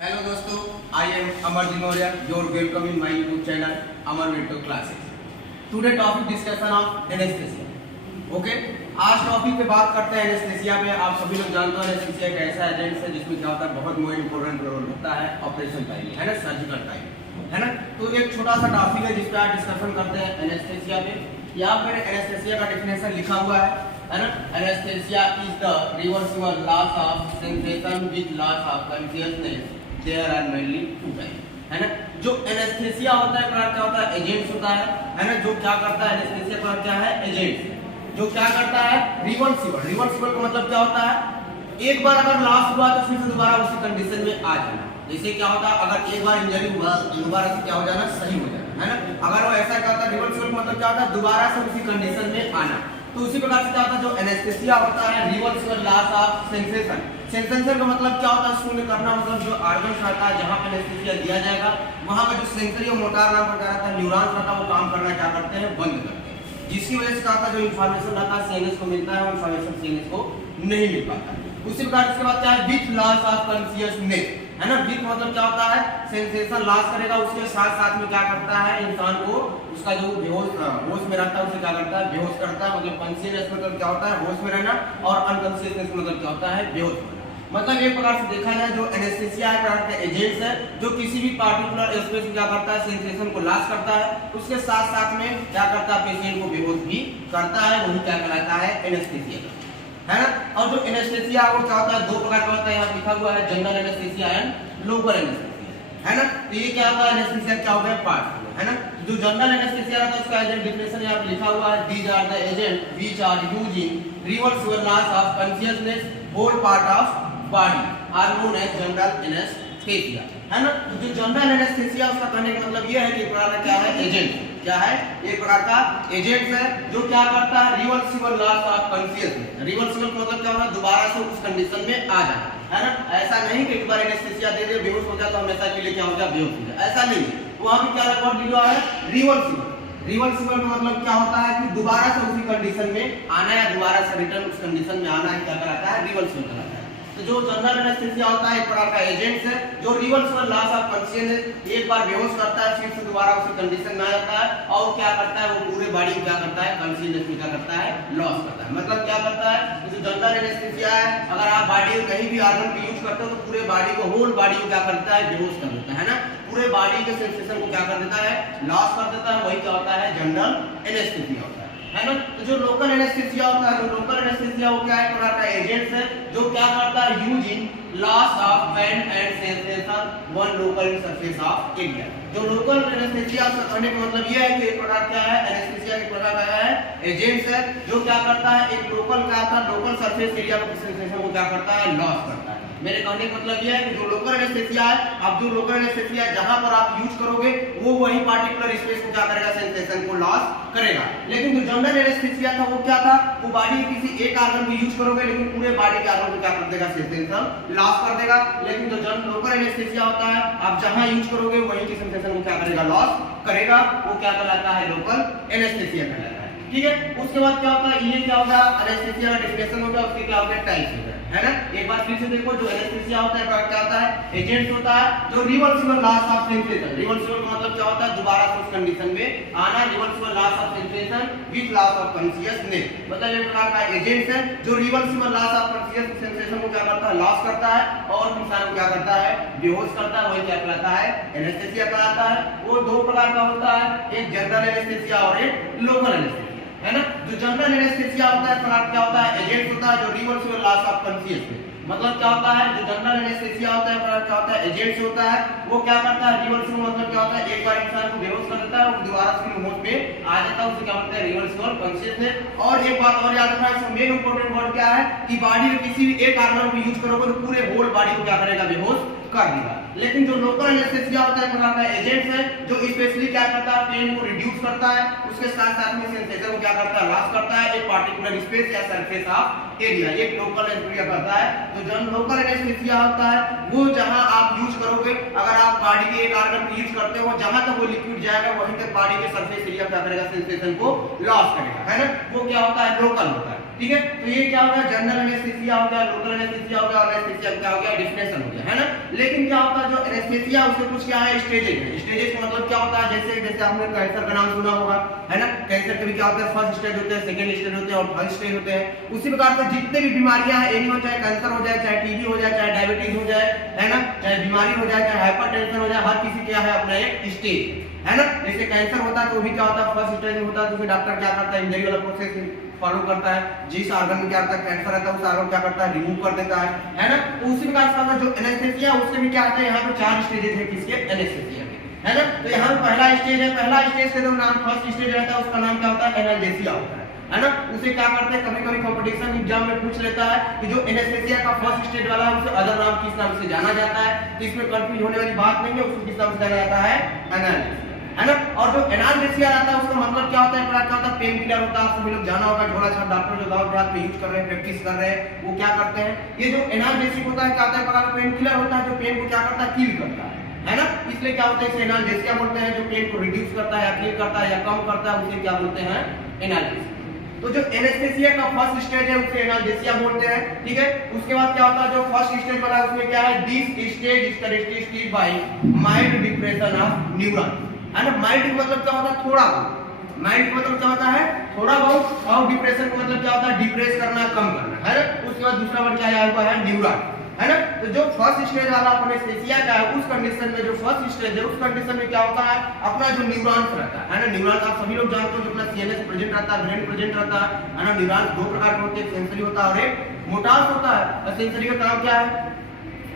Hello दोस्तों, I am Amarjit Maurya. You're welcome in my YouTube channel Amar Video Classes. Today topic discussion of anesthesia. Okay? आज topic पे बात करते हैं anaesthesia पे। आप सभी लोग जानते हो एनेस्थेसिया एक ऐसा एजेंट है जिसमें क्या होता है, बहुत मोस्ट इंपोर्टेंट रोल होता है ऑपरेशन टाइम, है ना, सर्जिकल टाइम, है ना। तो एक छोटा सा टॉपिक है जिस पे आज डिस्कशन करते हैं एनेस्थेसिया पे। यहाँ पर एनेस्थेसिया का डेफिनेशन लिखा हुआ है ना। Anaesthesia is the reversible loss of sensation with loss of consciousness. There are mainly two type, है ना। जो एनेस्थेसिया होता है क्या होता है, एजेंट्स होता है ना। जो क्या करता है एनेस्थेसिया पर क्या है, एजेंट्स। जो क्या करता है, रिवर्सिबल। रिवर्सिबल का मतलब क्या होता है, एक बार अगर लॉस हुआ तो फिर से दोबारा उसी कंडीशन में आ जाना। जैसे क्या होता है, अगर एक बार इंजरी हुआ तो दोबारा से क्या हो जाना, सही हो जाना, है ना। अगर वो ऐसा क्या होता है, रिवर्सिबल मतलब क्या होता है, दोबारा से उसी कंडीशन में आना। तो उसी प्रकार से क्या होता है, जो एनेस्थेसिया होता है, reversible loss of sensation. Sensation का मतलब क्या होता है, शून्य करना। मतलब जो ऑर्गन्स रहता है जहां पे एनेस्थेसिया दिया जाएगा, वहां का जो सेंसरी और मोटर नाम का रहता है, न्यूरॉन्स रहता है, वो काम करना क्या करते हैं, बंद करते हैं। जिसकी वजह से क्या होता है, जो इन्फॉर्मेशन रहता है सीएनएस को मिलता है, वो इन्फॉर्मेशन सीएनएस को नहीं मिल पाता। उसी प्रकार इसके बाद क्या है, विथ लॉस ऑफ कॉन्शियसनेस, है ना। विथ मतलब क्या होता है, सेंसेशन लॉस करेगा, उसके साथ साथ में क्या करता है, इंसान को उसका जो होश में रहता है उसे क्या करता है, बेहोश करता है। मतलब कॉन्शियसनेस मतलब क्या होता है, होश में रहना, और अनकॉन्शियसनेस मतलब क्या होता है, बेहोश होना। मतलब एक प्रकार से देखा जाए, जो एनेस्थेसिया है प्रकार के एजेंट्स है जो किसी भी पार्टिकुलर स्पेस में क्या करता है, सेंसेशन को लॉस करता है, उसके साथ साथ में क्या करता है, पेशेंट को बेहोश भी करता है। वही क्या कहलाता है, एनेस्थेसिया, है ना। और जो एनेस्थेसिया वो क्या होता है, दो प्रकार का होता है। यहाँ लिखा हुआ है general anaesthesia and local anaesthesia, है ना। तो ये क्या होता है, एनेस्थेसिया क्या हो गया, पार्ट, है ना। जो जनरल एनेस्थेसिया रहता है उसका एजेंट डिफिनेशन यहाँ पे लिखा हुआ है, these are the agent which are used in reversible loss of consciousness whole part of body are known as general anaesthesia, है ना। तो जो जनरल एनेस्थेसिया उसका कहने का मतलब ये है कि एक प्रकार का क्या है, एजेंट, क्या है, एक प्रकार का एजेंट है जो क्या करता है, reversible loss of consciousness. Reversible मतलब क्या होगा, दोबारा से उस कंडीशन में आ जाना, है ना। ऐसा नहीं कि एक बार एनेस्थेसिया दे दे, बेहोश हो जाए तो हमेशा के लिए क्या हो जाए, बेहोश हो जाए, ऐसा नहीं। वहां पे क्या रिकॉर्ड लिखा है, रिवर्सिबल। रिवर्सिबल का मतलब क्या होता है कि दोबारा से उसी कंडीशन में आना या दोबारा से रिटर्न उस कंडीशन में आना ही क्या कहलाता है, रिवर्सिबल कहलाता है। तो जो जनरल एनेस्थेसिया होता है एक प्रकार का एजेंट है जो रिवर्सिबल लॉस ऑफ कॉन्शियसनेस, एक बार बेहोश करता है फिर से दोबारा उसी कंडीशन में आ जाता है, और क्या करता है, वो पूरे बॉडी को क्या करता है, कॉन्शियसनेस में क्या करता है, लॉस करता है। मतलब क्या करता है, जो जनरल एनेस्थेसिया है, अगर आप बॉडी में कहीं भी ऑर्गन को यूज करते हो तो पूरे बॉडी को, होल बॉडी को क्या करता है, बेहोश कर देता है ना। पूरे बॉडी के सेंसेशन को क्या कर देता है, लॉस कर देता है। वही क्या होता है, जनरल एनेस्थेसिया होता है ना। तो जो लोकल एनेस्थेसिया होता है, जो लोकल एनेस्थेसिया वो क्या है, प्रकार का एजेंट है जो क्या करता है, use in loss of pain and sensation one local surface of area. जो लोकल एनेस्थेसिया का कहने का मतलब ये है कि एक प्रकार क्या है, एनेस्थेसिया के प्रकार का है, एजेंट है जो क्या करता है, एक लोकल क्या था, लोकल सरफेस एरिया का सेंसेशन को क्या करता है, लॉस करता है। मेरे कहने का मतलब यह है कि जो लोकल एनेस्थेसिया है, अब जो लोकल एनेस्थेसिया जहां पर आप यूज करोगे वो वही पार्टिकुलर स्पेस को क्या करेगा, सेंसेशन को लॉस करेगा। लेकिन जो जनरल एनेस्थेसिया था वो क्या था, वो बॉडी के किसी एक ऑर्गन को यूज करोगे लेकिन पूरे बॉडी के ऑर्गन को क्या कर देगा, सेंसेशन लॉस कर देगा। लेकिन जो लोकल एनेस्थेसिया होता है, आप जहां यूज करोगे वही के सेंसेशन को क्या करेगा, लॉस करेगा। वो क्या कहलाता है, लोकल एनेस्थेसिया कहलाता है। ठीक है। उसके बाद क्या होता है, ये क्या होगा, एनेस्थेसिया का डेफिनेशन हो गया, उसके क्या हो गया, टाइप्स हो गया, है ना। एक बार फिर से देखो, जो एनेस्थेसिया होता है क्या होता है, एजेंट होता है जो reversible loss of sensation. Reversible का मतलब क्या होता है, दोबारा से उस कंडीशन में आना। Reversible loss of sensation with loss of consciousness, मतलब एक प्रकार का एजेंट है जो reversible loss of conscious sensation को क्या करता है, लॉस करता है, और इंसान को क्या करता है, बेहोश करता है। वही क्या कहलाता है, एनेस्थेसिया कहलाता है। वो दो प्रकार का होता है, एक जनरल एनेस्थेसिया और एक लोकल एनेस्थेसिया, है ना। जो जनरल एनेस्थेसिया होता है प्रकार क्या होता है, एजेंट होता है जो रिवर्सिबल लॉस ऑफ कॉन्शियसनेस। मतलब क्या होता है, जो जनरल एनेस्थेसिया होता है प्रकार क्या होता है, एजेंट होता है, वो क्या करता है, रिवर्सिबल मतलब क्या होता है, एक बार इंसान को बेहोश कर देता है, वो दोबारा से होश में आ जाता है, उसे क्या बोलते हैं, रिवर्सिबल कॉन्शियसनेस। और एक बात और याद रखना, इसमें मेन इंपॉर्टेंट वर्ड क्या है कि बॉडी में किसी भी एक ऑर्गन को यूज करोगे तो पूरे होल बॉडी को क्या करेगा, बेहोश कर देगा। लेकिन जो लोकल एनेस्थेसिया होता है प्रकार का एजेंट है जो स्पेशली क्या करता है, पेन को रिड्यूस करता है, उसके साथ साथ में सेंसेशन को क्या करता है, लॉस करता है, एक पार्टिकुलर स्पेस या सरफेस ऑफ एरिया, एक लोकल एनेस्थेसिया करता है। तो जो लोकल एनेस्थेसिया होता है वो जहां आप यूज करोगे, अगर आप बॉडी के एक ऑर्गन को यूज करते हो, जहां तक वो लिक्विड जाएगा वहीं तक बॉडी के सरफेस एरिया क्या करेगा, सेंसेशन को लॉस करेगा, है ना। वो क्या होता है, लोकल होता है। ठीक है। तो ये क्या हो गया, जनरल एनेस्थेसिया हो गया, लोकल एनेस्थेसिया हो गया और एनेस्थेसिया क्या हो गया, डिफिनेशन हो गया, है ना। लेकिन क्या होता है जो एनेस्थेसिया उसके कुछ क्या है, स्टेजेस है। स्टेजेस का मतलब क्या होता है, जैसे आपने कैंसर का नाम सुना होगा, है ना। कैंसर के भी क्या होता है, फर्स्ट स्टेज होते हैं, सेकंड स्टेज होते हैं और थर्ड स्टेज होते हैं। उसी प्रकार से जितने भी बीमारियां हैं, एनी हो, चाहे कैंसर हो जाए, चाहे टीबी हो जाए, चाहे डायबिटीज हो जाए, है ना, चाहे बीमारी हो जाए, चाहे हाइपरटेंशन हो जाए, हर किसी क्या है अपना एक स्टेज, है ना। जैसे कैंसर होता है तो भी क्या होता है, फर्स्ट स्टेज में होता है, तो फिर डॉक्टर क्या करता है, इंजरी वाला प्रोसेस फॉलो करता है, जिस ऑर्गन में क्या होता है कैंसर रहता है उस ऑर्गन क्या करता है, रिमूव कर देता है ना। तो उसी प्रकार से जो एनेस्थेसिया उसके भी क्या होता है, यहाँ पे 4 स्टेजेस है किसके, एनेस्थेसिया के, है ना। तो यहाँ पे पहला स्टेज है, पहला स्टेज के जो नाम फर्स्ट स्टेज रहता है उसका नाम क्या होता है, एनाल्जेसिया होता है ना। उसे क्या करते हैं, कभी कभी कंपटीशन एग्जाम में पूछ लेता है कि जो एनेस्थेसिया का फर्स्ट स्टेज वाला है उसे अदर नाम किस नाम से जाना जाता है, तो इसमें कंफ्यूज होने वाली बात नहीं है, उसको किस नाम से जाना जाता है, एनाल्जेसिया, है ना। और जो एनाल्जेसिया रहता है उसका मतलब क्या होता है, क्या होता है, पेन किलर होता है। आप सभी लोग जाना होगा, थोड़ा सा डॉक्टर जो गांव देहात में यूज कर रहे हैं, प्रैक्टिस कर रहे हैं, वो क्या करते हैं, ये जो एनाल्जेसिक होता है क्या होता है, प्रकार पेन किलर होता है जो पेन को क्या करता है, किल करता है ना। इसलिए क्या होता है, इसे एनाल्जेसिया बोलते हैं। जो पेन को रिड्यूस करता है या किल करता है या कम करता है उसे क्या बोलते हैं, एनाल्जेसिया। तो जो एनेस्थेसिया का फर्स्ट स्टेज है उसे एनाल्जेसिया बोलते हैं, ठीक है। उसके बाद क्या होता है, जो फर्स्ट स्टेज वाला उसमें क्या है, this stage is characteristic by mild depression of neuron, है ना। माइल्ड मतलब क्या होता है, थोड़ा बहुत, माइल्ड मतलब क्या होता है, थोड़ा बहुत, और डिप्रेशन का मतलब क्या होता है, डिप्रेस करना, कम करना, है ना। उसके बाद दूसरा वर्ड क्या आया हुआ है, न्यूरॉन, है ना। तो जो फर्स्ट स्टेज वाला एनेस्थेसिया का है उस कंडीशन में, जो फर्स्ट स्टेज है उस कंडीशन में क्या होता है, अपना जो न्यूरॉन्स रहता है ना, न्यूरॉन्स आप सभी लोग जानते हो जो अपना सीएनएस प्रेजेंट रहता है, ब्रेन प्रेजेंट रहता है ना। न्यूरॉन्स दो प्रकार के होते हैं, सेंसरी होता है और एक मोटार्स होता है। और सेंसरी का काम क्या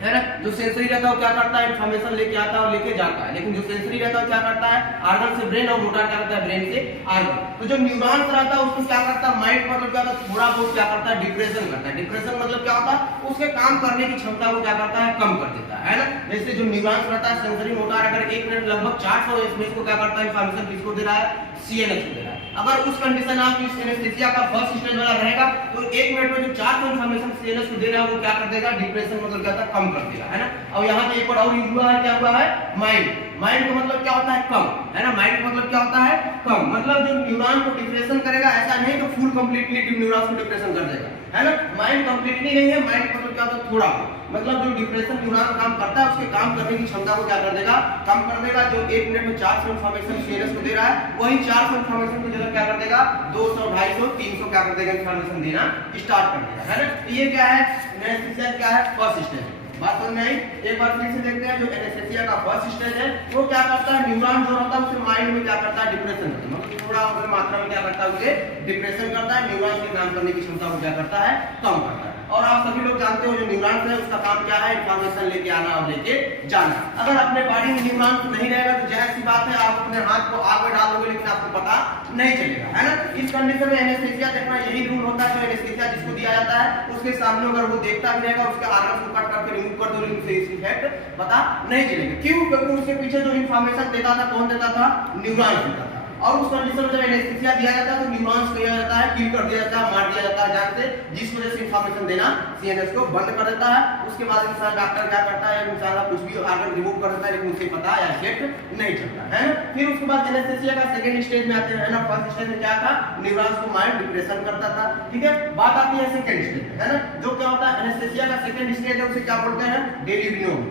है ना। जो सेंसरी रहता है वो क्या करता है, इंफॉर्मेशन लेके आता है और लेके जाता है। लेकिन जो सेंसरी रहता है क्या करता है, ऑर्गन से ब्रेन, और मोटर क्या करता है, ब्रेन से ऑर्गन। तो जो न्यूरॉन्स रहता है उसको क्या करता है, माइंड मतलब क्या होता है, थोड़ा बहुत क्या करता है, डिप्रेशन करता है। डिप्रेशन मतलब क्या होता है, उसके काम करने की क्षमता को क्या करता है, कम कर देता है ना। जैसे जो न्यूरॉन्स रहता है सेंसरी मोटर, अगर 1 मिनट लगभग 400 एसएमएस को क्या करता है, इंफॉर्मेशन किसको दे रहा है, सीएनएस को दे रहा है। अगर उस कंडीशन आप इस एनेस्थेसिया का फर्स्ट स्टेज वाला रहेगा तो 1 मिनट में जो 400 इंफॉर्मेशन सीएनएस को दे रहा है वो क्या कर देगा, डिप्रेशन मतलब क्या होता है, कम कर देगा, है ना। अब यहाँ पे एक और यूज हुआ है, क्या हुआ है, माइंड। माइंड का मतलब क्या होता है, कम, है ना। माइंड का मतलब क्या होता है, कम। मतलब जो न्यूरॉन को डिप्रेशन करेगा, ऐसा नहीं कि फुल कंप्लीटली न्यूरॉन्स को डिप्रेशन कर देगा, है ना। माइंड कंप्लीटली नहीं है, माइंड का मतलब क्या होता है, थोड़ा, मतलब जो डिप्रेशन न्यूरॉन काम करता है उसके काम करने की क्षमता को क्या कर देगा, कम कर देगा। जो 1 मिनट में 400 इंफॉर्मेशन सीएनएस को दे रहा है वही 400 इंफॉर्मेशन की जगह क्या कर देगा, 200, 250, 300 क्या कर देगा, इंफॉर्मेशन देना स्टार्ट कर देगा, है ना। ये क्या है, एनेस्थेसिया क्या है, फर्स्ट स्टेज। बात समझ में आई। एक बार फिर से देखते हैं, जो एनेस्थेसिया का फर्स्ट स्टेज है वो क्या करता है, न्यूरॉन जो होता है उसके माइंड में क्या करता है, डिप्रेशन करता है, मतलब थोड़ा बहुत मात्रा में क्या करता है, उसे डिप्रेशन करता है। न्यूरॉन के काम करने की क्षमता को क्या करता है, कम करता है। और आप सभी लोग जानते हो जो न्यूरॉन्स है उसका काम क्या है, इंफॉर्मेशन लेके आना और लेके जाना। अगर अपने बॉडी में न्यूरॉन्स नहीं रहेगा तो जाहिर सी बात है आप अपने हाथ को आग में डाल दोगे लेकिन आपको पता नहीं चलेगा, है ना। इस कंडीशन में एनेस्थेसिया देखना यही रूल होता है, जो एनेस्थेसिया जिसको दिया जाता है उसके सामने अगर वो देखता भी रहेगा उसके ऑर्गन्स को कट करके रिमूव कर दो, लेकिन उसे इसकी इफेक्ट पता नहीं चलेगा। क्यों, क्योंकि उसके पीछे जो इंफॉर्मेशन देता था कौन देता था, न्यूरॉन देता था। और उस कंडीशन में जब एनेस्थेसिया दिया जाता है तो न्यूरॉन्स को किया जाता है, किल कर दिया जाता है, मार दिया जाता है जान से, जिस वजह से इंफॉर्मेशन देना सीएनएस को बंद कर देता है। उसके बाद इंसान डॉक्टर क्या करता है, इंसान कुछ भी ऑर्गन रिमूव कर देता है लेकिन उसे पता या इफेक्ट नहीं चलता है ना। फिर उसके बाद एनेस्थेसिया का सेकंड स्टेज में आते हैं, है ना। फर्स्ट स्टेज में क्या था, न्यूरॉन्स को माइंड डिप्रेशन करता था, ठीक है। बात आती है सेकंड स्टेज, है ना। जो क्या होता है, एनेस्थेसिया का सेकंड स्टेज है उसे क्या बोलते हैं, डेलीरियम,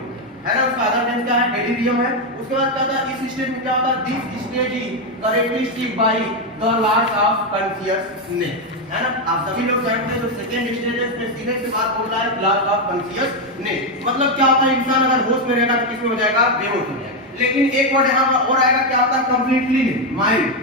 है ना। उसका अदर नेम क्या है, डेलीरियम है। उसके बाद क्या होता है, इस स्टेज में क्या होता है, this stage is characteristic by the loss of consciousness, है ना। आप सभी लोग जानते हैं जो सेकंड स्टेज है उसमें सीधे से बात बोल रहा है, लॉस ऑफ कॉन्शियसनेस। मतलब क्या होता है, इंसान अगर होश में रहेगा तो किस में हो जाएगा, बेहोश हो जाएगा। लेकिन एक वर्ड यहाँ पर और आएगा, क्या होता है, कंप्लीटली नहीं, माइंड।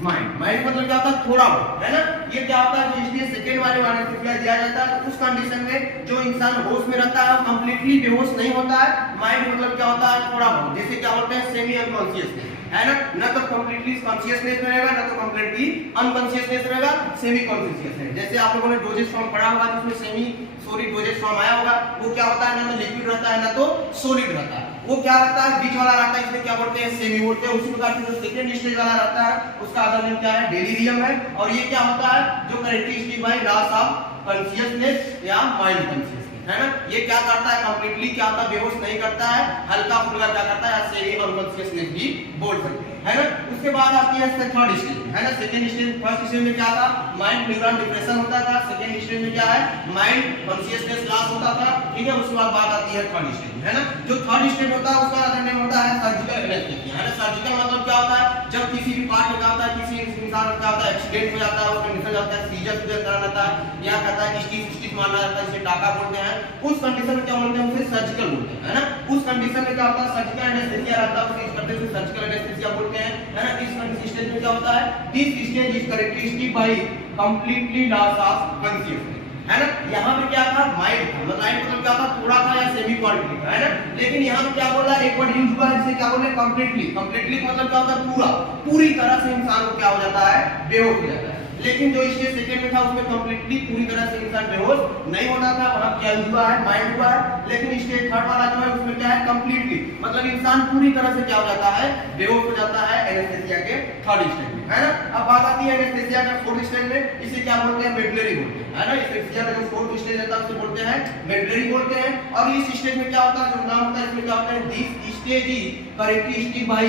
माइंड मतलब क्या होता है, थोड़ा बहुत, है ना। ये क्या होता है, जो स्टेज सेकंड वाले एनेस्थेसिया दिया जाता है तो उस कंडीशन में जो इंसान होश में रहता है कंप्लीटली बेहोश नहीं होता है। माइंड मतलब क्या होता है, थोड़ा बहुत, जैसे क्या बोलते हैं, सेमी अनकॉन्शियसनेस, है ना। न तो कंप्लीटली कॉन्शियसनेस में रहेगा, न तो कंप्लीटली अनकॉन्शियसनेस रहेगा, सेमी कॉन्शियसनेस। जैसे आप लोगों ने डोजेज फॉर्म पढ़ा होगा तो उसमें सेमी सॉलिड डोजेज फॉर्म आया होगा। वो क्या होता है, ना तो लिक्विड रहता है ना तो सॉलिड रहता है, वो क्या रहता है, बीच वाला रहता है, इसलिए क्या बोलते हैं, सेमी बोलते हैं। उसी प्रकार से जो सेकंड स्टेज वाला रहता है उसका अदर नेम क्या है, डेलीरियम है। और ये क्या होता है, जो characteristic by loss of consciousness या माइंड कॉन्शियसनेस, है ना। ये क्या करता है, कंप्लीटली क्या होता है, बेहोश नहीं करता है, हल्का फुल्का क्या करता है, सेमी अनकॉन्शियसनेस भी बोल सकते हैं, है ना। उसके बाद आती है थर्ड स्टेज, है ना। सेकंड स्टेज, फर्स्ट स्टेज में क्या था, माइंड न्यूरॉन डिप्रेशन होता था। सेकंड स्टेज में क्या है, माइंड कॉन्शियसनेस लॉस होता था, ठीक है। उसके बाद बात आती है थर्ड स्टेज, है ना। जो थर्ड स्टेज होता है उसका अदर नेम होता है सर्जिकल एनेस्थीसिया, है ना। सर्जिकल मतलब क्या होता है, जब किसी भी पार्ट में क्या होता है, किसी इंसान का क्या होता है, एक्सीडेंट हो जाता है, उसका निकल जाता है, सीजर कराना रहता है, या कहता है स्टिच मारना रहता है, जिसे टाका बोलते हैं। उस कंडीशन में क्या बोलते हैं, उसे सर्जिकल बोलते हैं, है ना। उस कंडीशन में क्या होता है, सर्जिकल एनेस्थीसिया रहता है, उसे इस करते हुए सर्जिकल एनेस्थीसिया बोलते हैं, है ना। इस स्टेज में क्या होता है, this stage is characteristic by completely loss of consciousness, है ना। यहाँ पे क्या था, माइंड था, मतलब माइंड मतलब क्या था, थोड़ा था या सेमी क्वांटिटी, है ना। लेकिन यहाँ पे क्या बोला, एक वर्ड यूज हुआ है जिसे क्या बोले, कंप्लीटली। कंप्लीटली मतलब क्या होता है, पूरा, पूरी तरह से इंसान को क्या हो जाता है, बेहोश हो जाता है। लेकिन जो स्टेज सेकंड में था उसमें कंप्लीटली पूरी तरह से इंसान बेहोश नहीं होता था, वहां क्या हुआ है, माइंड हुआ है। लेकिन स्टेज थर्ड वाला जो है उसमें क्या है, कंप्लीटली मतलब इंसान पूरी तरह से क्या हो जाता है, बेहोश हो जाता है एनेस्थीसिया के थर्ड स्टेज में, है ना। अब बात आती है एनेस्थीसिया के फोर्थ स्टेज में, इसे क्या बोलते हैं, मेडलरी बोलते हैं, है ना। एनेस्थीसिया का जो फोर्थ स्टेज रहता है उसे बोलते हैं मेडलरी बोलते हैं। और इस स्टेज में क्या होता है, जो नाम होता है इसमें क्या होता है, this stage is characteristic by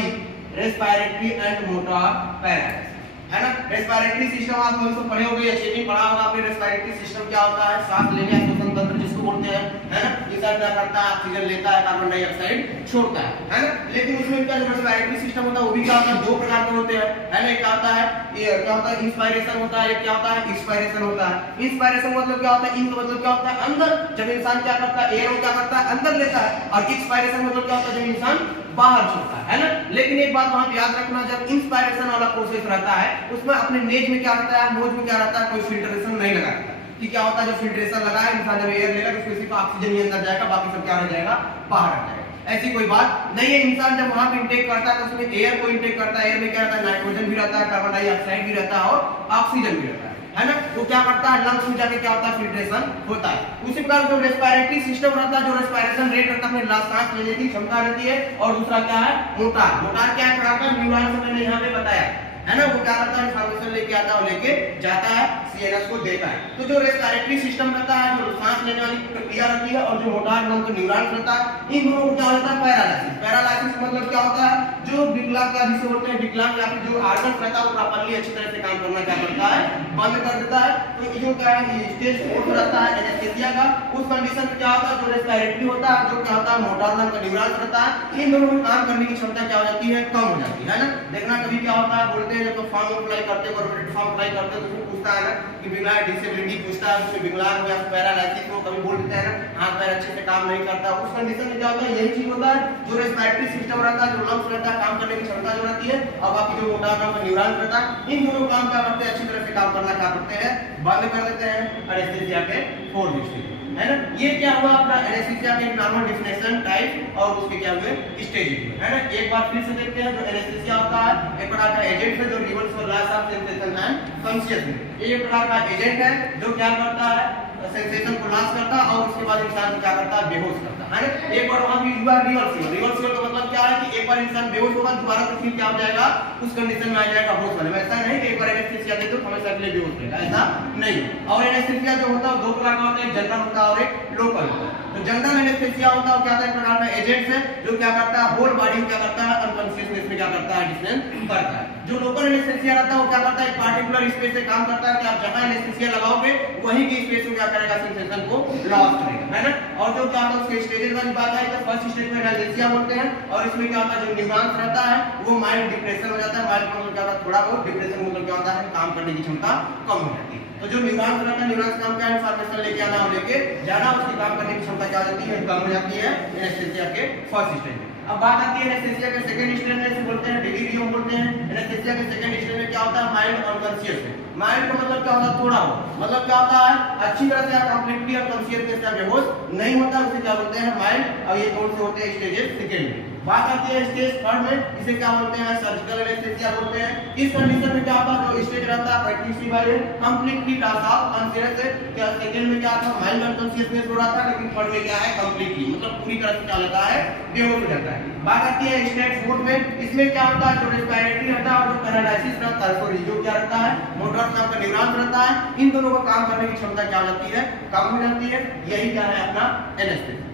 respiratory and motor paralysis, है ना। रेस्पिरेटरी सिस्टम आप लोग तो पढ़े होंगे या चेकिंग पढ़ा होगा आपने। रेस्पिरेटरी सिस्टम क्या होता है, सांस लेने या श्वसन तंत्र जिसको बोलते हैं, है ना। इंसान क्या करता है, ऑक्सीजन लेता है, कार्बन डाइऑक्साइड छोड़ता है ना। लेकिन उसमें क्या जो रेस्पिरेटरी सिस्टम होता है वो भी क्या होता है, दो प्रकार के होते हैं, है ना। एक क्या होता है, ये क्या होता है, इंस्पायरेशन होता है, एक क्या होता है, एक्सपायरेशन होता है। इंस्पायरेशन मतलब क्या होता है, इन मतलब क्या होता है, अंदर, जब इंसान क्या करता है, एयर को क्या करता है, अंदर लेता है। और एक्सपायरेशन मतलब क्या होता है, जब इंसान बाहर छोड़ता है ना। लेकिन एक बात वहां पे याद रखना, जब इंस्पायरेशन वाला प्रोसेस रहता है उसमें अपने नेज में क्या रहता है, नोज में क्या रहता है, कोई फिल्ट्रेशन नहीं लगा रहता है। कि क्या होता है, जो फिल्ट्रेशन लगा है, इंसान जब एयर लेगा तो उसमें सिर्फ ऑक्सीजन ही अंदर जाएगा, बाकी सब क्या रह जाएगा, बाहर आ जाएगा। ऐसी कोई बात नहीं है। इंसान जब वहां पे इंटेक करता है तो उसमें एयर को इंटेक करता है, एयर में क्या रहता है, नाइट्रोजन भी रहता है, कार्बन डाइऑक्साइड भी रहता है और ऑक्सीजन भी रहता है ना। तो क्या करता है, लंग्स में जाके क्या होता है, फिल्ट्रेशन होता है। उसी प्रकार जो रेस्पिरेटरी सिस्टम रहता है, जो रेस्पिरेशन रेट रहता है, अपने सांस लेने की क्षमता रहती है। और दूसरा क्या है, मोटार। मोटार क्या है, प्रकार का न्यूरॉन से मैंने यहाँ पे बताया, है ना। वो क्या करता है, इंफॉर्मेशन लेके आता है और लेके जाता है, सीएनएस को देता है। तो जो रेस्पिरेटरी सिस्टम रहता है, जो सांस लेने वाली प्रक्रिया रहती है, और जो मोटार नाम का न्यूरॉन रहता है, इन दोनों को क्या होता है, पैरालिसिस। पैरालिसिस मतलब क्या होता है, जो विकलांग का जिसे बोलते हैं विकलांग, या फिर जो ऑर्गन रहता है वो प्रॉपर्ली अच्छी तरह से काम करना क्या करता है, बंद कर देता है। तो ये जो क्या है, स्टेज 4 रहता है एनेस्थीसिया का, उस कंडीशन में क्या होता है, जो रेस्पिरेटरी होता है, जो क्या होता है, मोटार नाम का न्यूरॉन रहता है, इन दोनों में काम करने की क्षमता क्या हो जाती है, कम हो जाती है ना। देखना कभी क्या होता है, बोलते हैं जब फॉर्म अप्लाई करते हैं, कॉर्पोरेट फॉर्म अप्लाई करते हैं, तो उसमें पूछता है ना कि विकलांग डिसेबिलिटी पूछता है, उसमें विकलांग या पैरालिसिस को कभी बोल देते हैं ना, हाथ पैर अच्छे से काम नहीं करता। उस कंडीशन में क्या होता है, यही चीज होता है, जो रेस्पिरेटरी सिस्टम रहता है, जो लंग्स रहता है, काम करने की क्षमता जो रहती है, और बाकी जो मोटार नाम का न्यूरॉन रहता है, इन दोनों काम क्या करते हैं, अच्छी तरह से काम करना क्या करते हैं, बंद कर देते हैं एनेस्थीसिया के 4 स्टेज, है ना। ये क्या हुआ अपना एनेस्थीसिया के नॉर्मल डेफिनेशन, टाइप और उसके क्या हुए स्टेज, है ना। एक बार फिर से देखते हैं, जो एनेस्थीसिया होता है एक प्रकार का एजेंट है, जो reverse for loss of sensation and consciousness. ये एक प्रकार का एजेंट है जो क्या करता है, सेंसेशन को लॉस करता है और उसके बाद इंसान को क्या करता है, बेहोश करता है ना। एक बार वहां भी हुआ रिवर्सल। रिवर्सल का मतलब क्या है कि एक बार इंसान बेहोश होगा, दोबारा तो फिर क्या हो जाएगा, उस कंडीशन में आ जाएगा होश वाले में। ऐसा नहीं कि एक बार एनेस्थीसिया दे दो हमेशा के लिए बेहोश रहेगा, ऐसा नहीं। और एनेस्थीसिया जो होता है दो प्रकार का होता है, एक जनरल होता है और एक लोकल होता है। तो जनरल एनेस्थीसिया होता है क्या होता है, एक प्रकार का एजेंट है जो क्या करता है, होल बॉडी क्या करता है, अनकॉन्शियसनेस में क्या करता है, डिफरेंस करता है। जो लोकल एनेस्थीसिया रहता है वो क्या करता है, एक पार्टिकुलर स्पेस से काम करता है कि आप जहां एनेस्थीसिया लगाओगे वहीं की स्पेस में क्या करेगा, सेंसेशन को लॉस करेगा, है ना। और जो क्या होता है उसके स्टेजेस वाली बात है, तो फर्स्ट स्टेज में एनाल्जेसिया बोलते हैं, और इसमें क्या होता है, जो न्यूरॉन्स रहता है वो माइल्ड डिप्रेशन हो जाता है। माइल्ड मतलब क्या होता है, थोड़ा बहुत डिप्रेशन मतलब क्या होता है, काम करने की क्षमता कम हो जाती है। तो जो न्यूरॉन्स रहता है, न्यूरॉन्स काम क्या है, इंफॉर्मेशन लेके आना और लेके जाना, उसकी काम करने की क्षमता क्या हो जाती है, कम हो जाती है एनेस्थीसिया के फर्स्ट स्टेज में। अब बात आती है एनेस्थीसिया के सेकंड स्टेज में, इसे बोलते हैं डिलीरियम बोलते हैं। एनेस्थीसिया के सेकंड स्टेज में क्या होता है, माइल्ड अनकॉन्शियस है। माइल्ड का मतलब क्या होता है, थोड़ा हो, मतलब क्या होता है, अच्छी तरह से आप कंप्लीटली अनकॉन्शियस से बेहोश नहीं होता, उसे क्या बोलते हैं, माइल्ड। और ये कौन से होते हैं, स्टेजेस सेकंड में। बात आती है स्टेज थर्ड में, इसे क्या बोलते हैं, सर्जिकल एनेस्थीसिया बोलते हैं। इस कंडीशन में क्या होता है, जो स्टेज रहता है practice by completely loss of consciousness. क्या सेकंड में क्या था, माइल्ड अनकॉन्शियसनेस हो रहा था, लेकिन थर्ड में क्या है, कंप्लीटली मतलब पूरी तरह से क्या होता है, बेहोश हो जाता है। बात आती है स्टेट फोर्थ में, इसमें क्या होता है, जो रेस्पिरेटरी रहता है और जो पैरालिसिस रहता है, सॉरी जो क्या रहता है, मोटर नाम का न्यूरॉन रहता है, इन दोनों का काम करने की क्षमता क्या हो जाती है, कम हो जाती है। यही क्या है अपना एनेस्थेसिया।